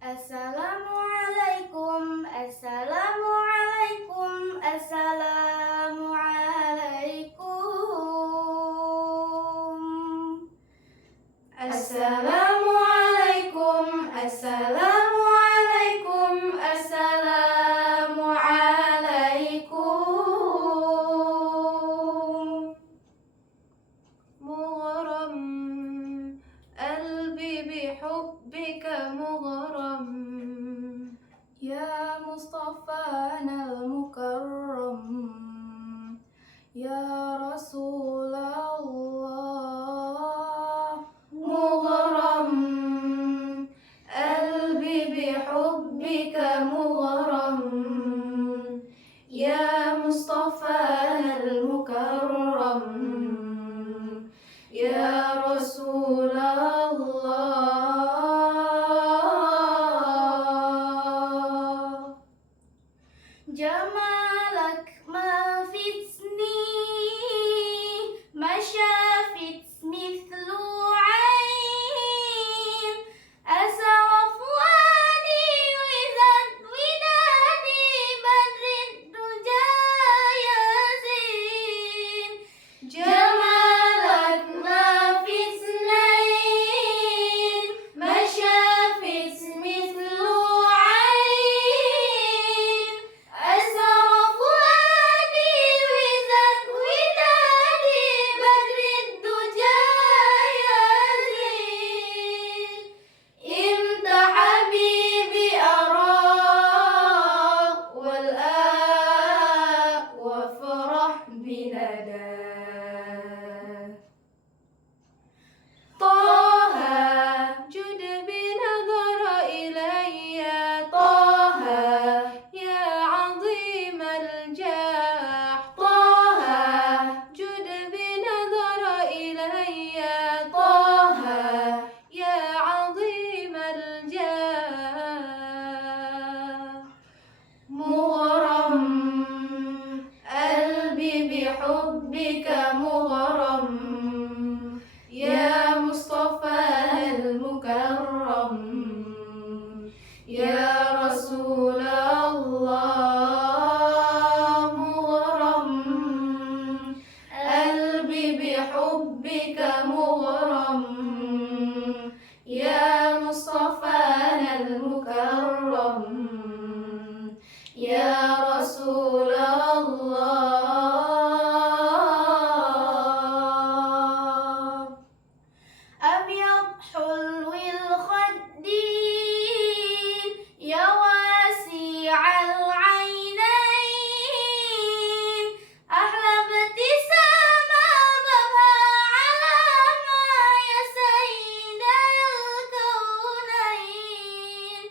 Assalamualaikum, assalamualaikum, assalamualaikum. Assalamualaikum, assalamualaikum, assalamualaikum. مغرم قلبي بحبك مغرم يا مصطفانا المكرم يا رسول الله. مغرم قلبي بحبك مغرم يا مصطفانا المكرم يا رسول الله. جمالك ما في سنين ما شافت مثله عين، أسر فؤادي وزاد ودادي بدر الدجى يزين. جمالك ما في سنين ما شافت مثله عين، أسر فؤادي وزاد ودادي بدر الدجى يزين. إمتى حبيبي أراك والآه وافرح بنداه. طه جد بنظر إلي طه يا عظيم الجاه. طه جد بنظر إلي طه يا عظيم الجاه. مغرم قلبي بحبك مغرم يا مصطفى المكرم يا رسول الله. مغرم قلبي بحبك مغرم يا مصطفى المكرم يا رسول الله. أبيض حلو الخدين يا واسع العينين، أحلى ابتسامة بها علامة يا سيد الكونين.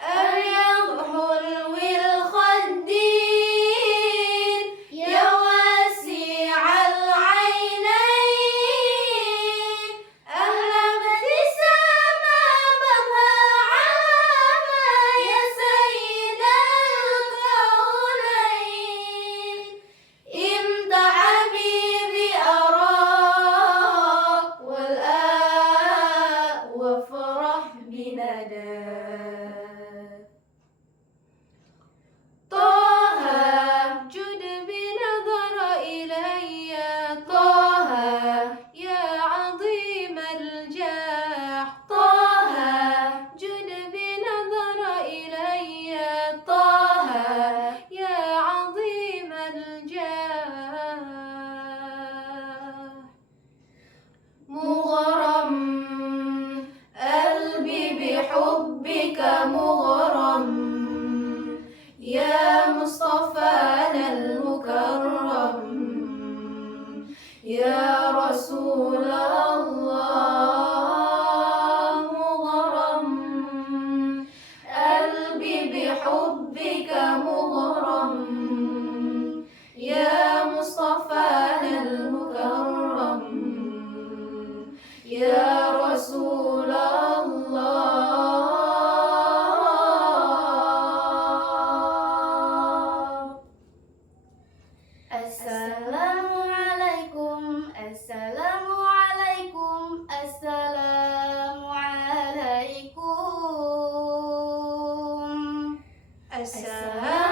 أبيض حلو الخدين يا واسع العينين، أحلى ابتسامة بها علامة يا سيد الكونين. إمتى حبيبي أراك والآه وافرح بنداه. طه جد بنظر إلي طه يا عظيم الجاه. طه جد بنظر إلي طه يا عظيم الجاه. مغرم قلبي بحبك السلام